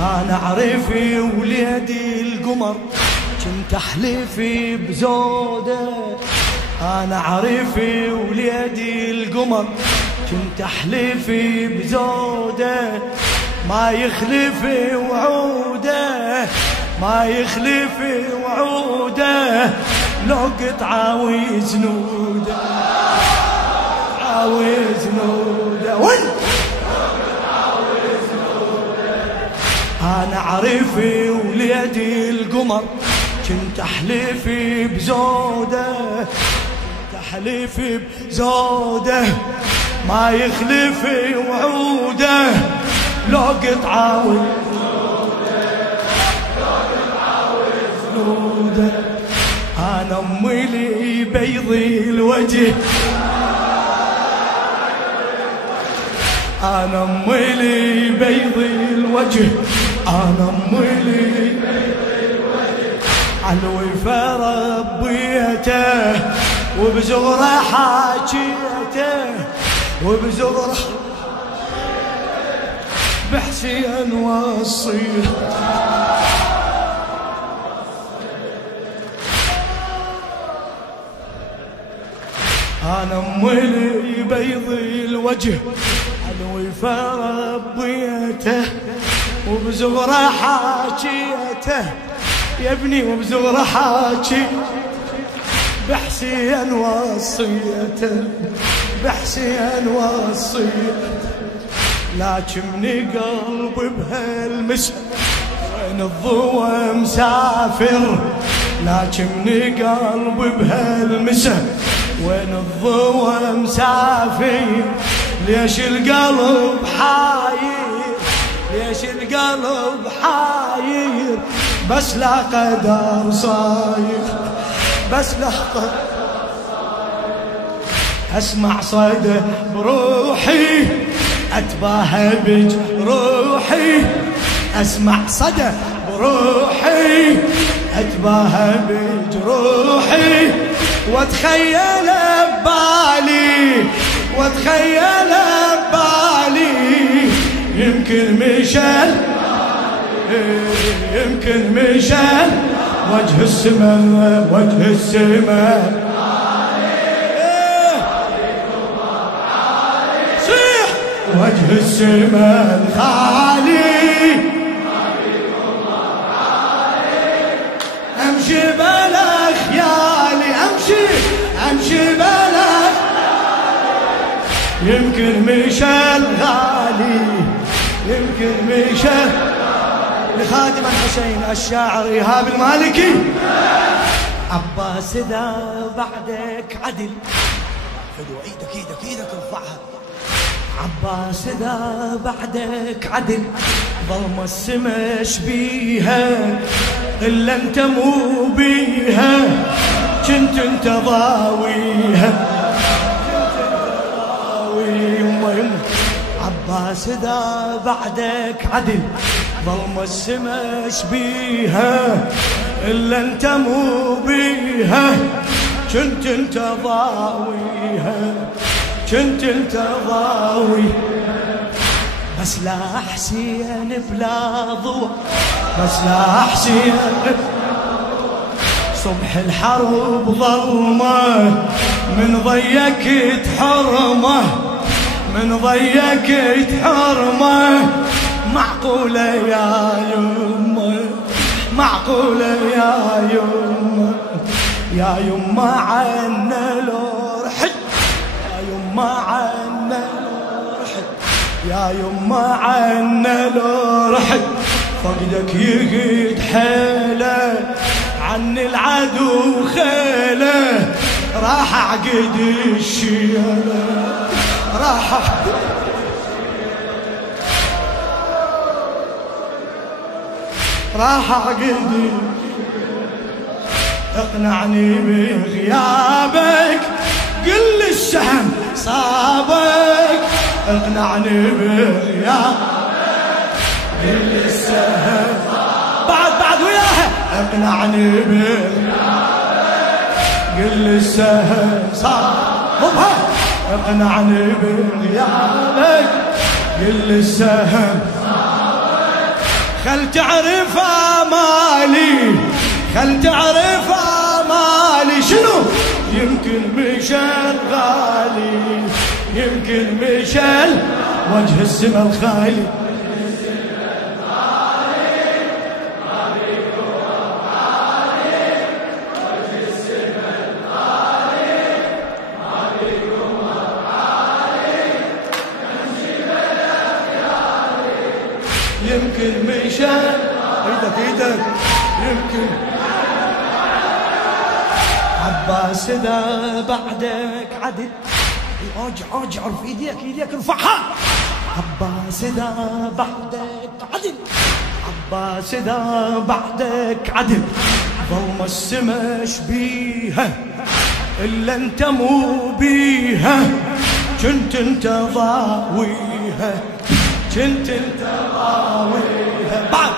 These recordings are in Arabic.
أنا عرفي وليدي القمر كنت أحلفي بزوده. أنا عرفي وليدي القمر كنت أحلفي بزوده. ما يخلف وعوده ما يخلف وعوده. لو قطعة وزنوده وين أنا عرفي وليدي القمر كنت أحلفي بزوده. كنت أحلفي بزوده ما يخلف وعوده. لو قطعة وزنوده. أنا أمي لي بيضي الوجه. أنا أمي لي بيضي الوجه. أنا أمي لي بيضي الوجه. عالوفا ربيته وبزغره حاجيته. وبزغره بحسين وصيه. أنا أمي لي بيضي الوجه. الوفا ربيته وبزغره حاجيته. يا ابني وبزغره حاجي بحسين وصيته. بحسين وصيته. لكني قلبي بهالمسا وين الضوى مسافر. لكني قلبي بهالمسا وين الضوى مسافر. ليش القلب حاير ليش القلب حاير. بس لا قدر صاير بس لا قدر. أسمع صدى بروحي أتباهى بجروحي. أسمع صدى بروحي أتباهى بجروحي. واتخيل ببالي واتخيل ببالي. يمكن مشل يمكن مشل وجه السماء وجه السماء. صيح وجه السماء الخالي. امشي بلا خيالي امشي بلا. يمكن مشل غالي يمكن مشل. لخادم الحسين الشاعر إيهاب المالكي. عباس إذا بعدك عدل. خذوا ايدك ارفعها. عباس إذا بعدك عدل ظلم السما شبيها إلا أنت مو بيها. كنت أنت ضاويها يما. عباس إذا بعدك عدل ظلم السما شبيها إلا أنت مو بيها. كنت أنت ضاويها كنت أنت ضاويها. بس لا حسين بلا ضوء بس لا حسين. صبح الحرب ظلمة من ضيك تحرمه من ضيك تحرمه. معقولة يا يمه معقولة يا يمه. يا يمه عنا لو رحت يا يمه عنا لو رحت. يا يمه عنا لو رحت. فقدك يقيد حيله عن العدو خيله. راح اعقد الشيله راح اعقد. اقنعني بغيابك قل لي السهم صابك. اقنعني بغيابك قل لي السهم بعد وياها. اقنعني بغيابك قل لي السهم صابك. اقنعني بغيابك قل لي السهم خل تعرف امالي، خل تعرف امالي. شنو؟ يمكن مشى الغالي، يمكن مشى وجه السما الخالي. يمكن مشى ايدك ايدك يمكن عباس اذا بعدك عدل. اوجع ارفع ايديك ارفعها. عباس اذا بعدك عدل، عباس اذا بعدك عدل. ظلم السما شبيها الا انت مو بيها. كنت انت ضاويها، كنت انت ضاويها بعد،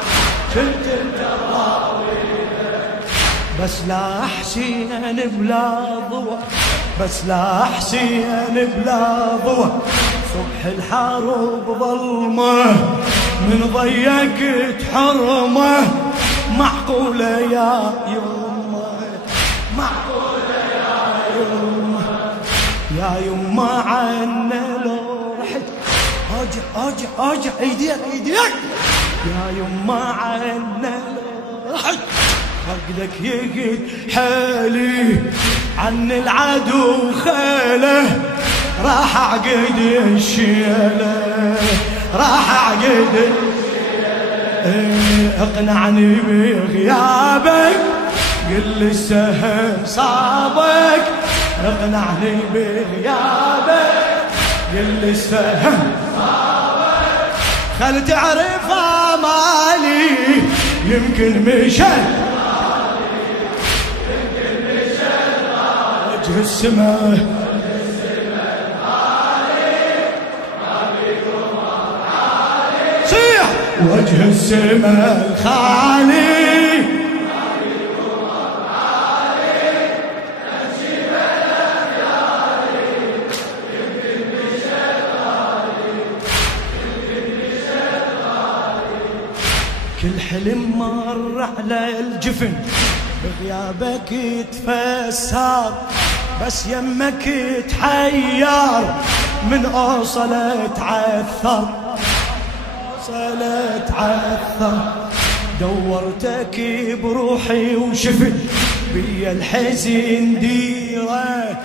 كنت انت ضاويها. بس لا حسين بلا ضوى، بس لا حسين بلا ضوى. صبح الحرب ظلمه من ضيق تحرمه. معقولة يا يمه، معقولة يا يمه، يا يمه عنا لو رحت. اوجع ايديك يا يما عنا لو رحت. فقدك يقد حالي عن العدو خاله. راح اعقد الشيله، راح اعقد الشيله. اقنعني بغيابك، قل لي السهم صابك. اقنعني بغيابك، قل لي السهم صابك. خل تعرف امالي، يمكن مشى وجه السما. صيح وجه السما الخالي. كل حلم مر على الجفن بغيابك يتفسر. بس يمك تحير من اوصل اتعثر، اوصل اتعثر. دورتك بروحي وشفت بيا الحزن ديره.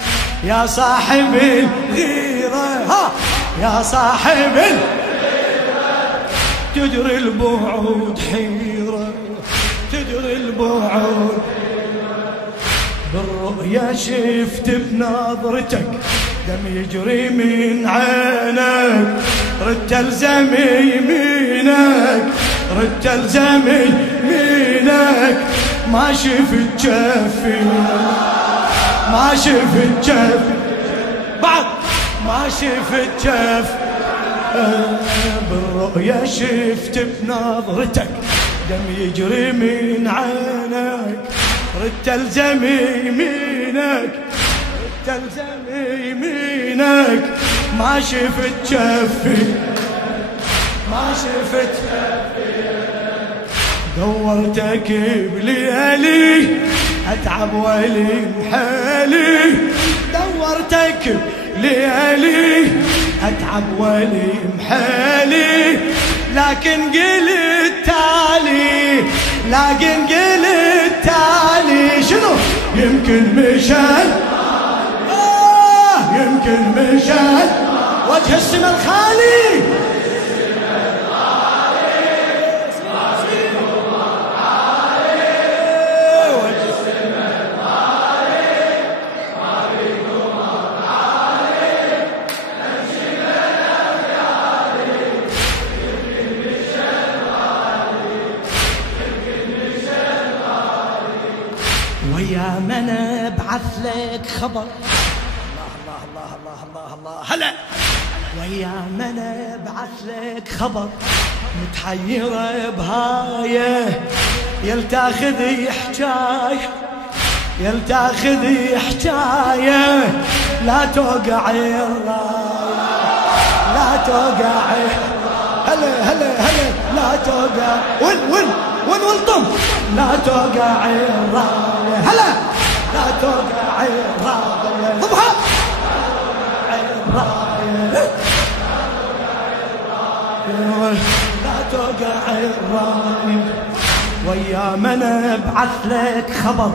يا صاحب الغيره، ها يا صاحب تدري البعود حيرة، تدري البعود. بالرؤيا شفت بنظرتك دم يجري من عينك. ردت الزم يمينك، ردت الزم يمينك. ما شفت جفي، ما شفت جفي بعد، ما شفت جفي. بالرؤيا شفت بنظرتك دم يجري من عينك. ردت الزم يمينك، ردت الزم يمينك. ما شفت جفي، ما شفت جفي. دورتك بليالي اتعب ولي محالي. دورتك بليالي اتعب ولي محالي. لكن قلت تالي، لكن قلت تالي. شنو؟ يمكن مشى، يمكن مشى وجه السما الخالي. ويا من ابعث لك خبر. الله الله الله الله الله هلا. ويا من ابعث لك خبر متحيرة بهايه. يلتاخذ حجايه، يلتاخذ حجايه. لا توقع الرايه، لا توقع. هلا هلا هلا لا توقع والطم لا توقع الراية هلا لا توقع الراية ضبها الراية لا توقع الراية ويا من ابعث لك خبر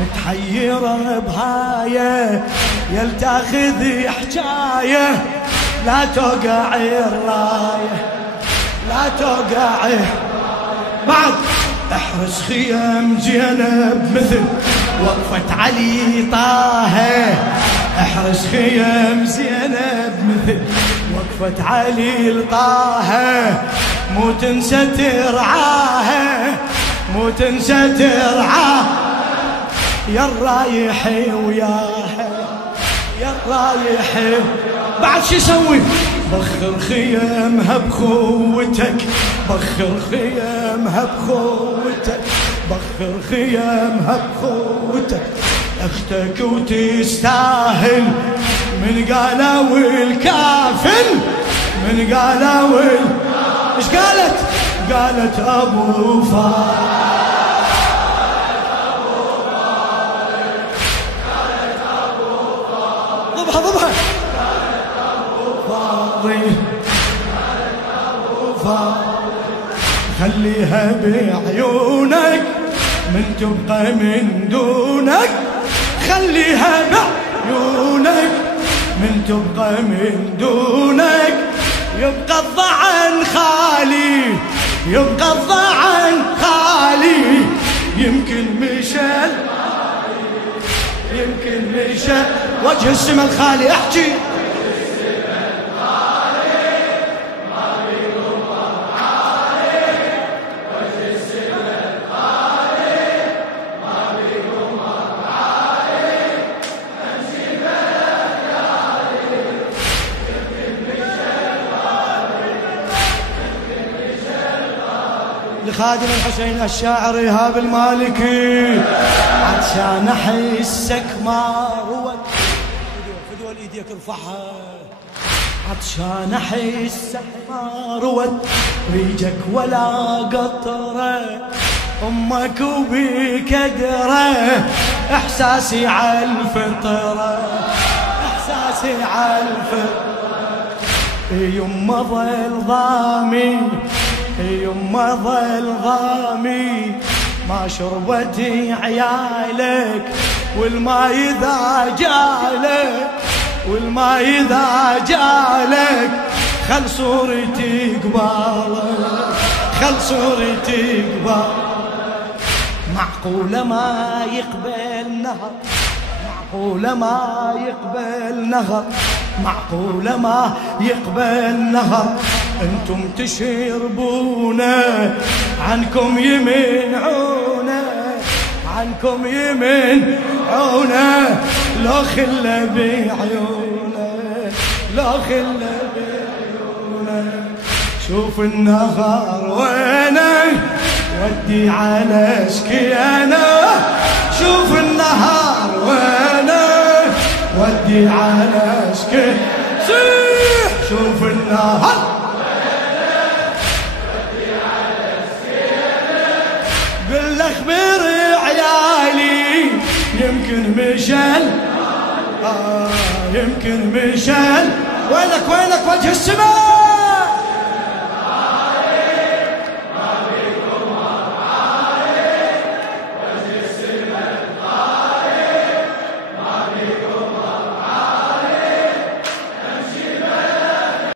متحيرة بهاية يل تاخذ حجاية لا توقع الراية لا توقع بعد احرس خيام زينب مثل وقفة علي طه احرس خيام زينب مثل وقفة علي طه مو تنسى ترعاها مو تنسى ترعاها يا الرايح وياها يا الرايح بعد شو يسوي بخر خيامها بخوتك بخر خيامها بخوتك بخر خيامها بخوتك اختك وتستاهل من قالوا الكافل من قالوا ايش قالت قالت ابو فاضل ضبها ضبها خليها بعيونك من تبقى من دونك خليها بعيونك من تبقى من دونك يبقى الضعن خالي يبقى الضعن خالي يمكن مشى يمكن مشى وجه السما الخالي احكي لخادم الحسين الشاعر إيهاب المالكي عطشان احسك ما روت فدوى ايديك ارفعها عطشان احسك ما روت ريجك ولا قطره امك وبيك ادره احساسي على الفطره احساسي على الفطره يما ظل ضامي يما ظل ضامي ما شربتي عيالك والماء إذا جالك والماء إذا جالك خل صورتي قبالك خل صورتي قبالك معقولة ما يقبل نهر معقولة ما يقبل نهر معقولة ما يقبل نهر انتم تشربونه عنكم يمنعونه عنكم يمنعونه لو خلى بعيونه لو خلى بعيونه شوف النهار وينه ودي على سكينه شوف النهار وينه ودي على سكينه شوف النهار اخبر عيالي يمكن مشل يمكن مشل وينك وينك وجه السماء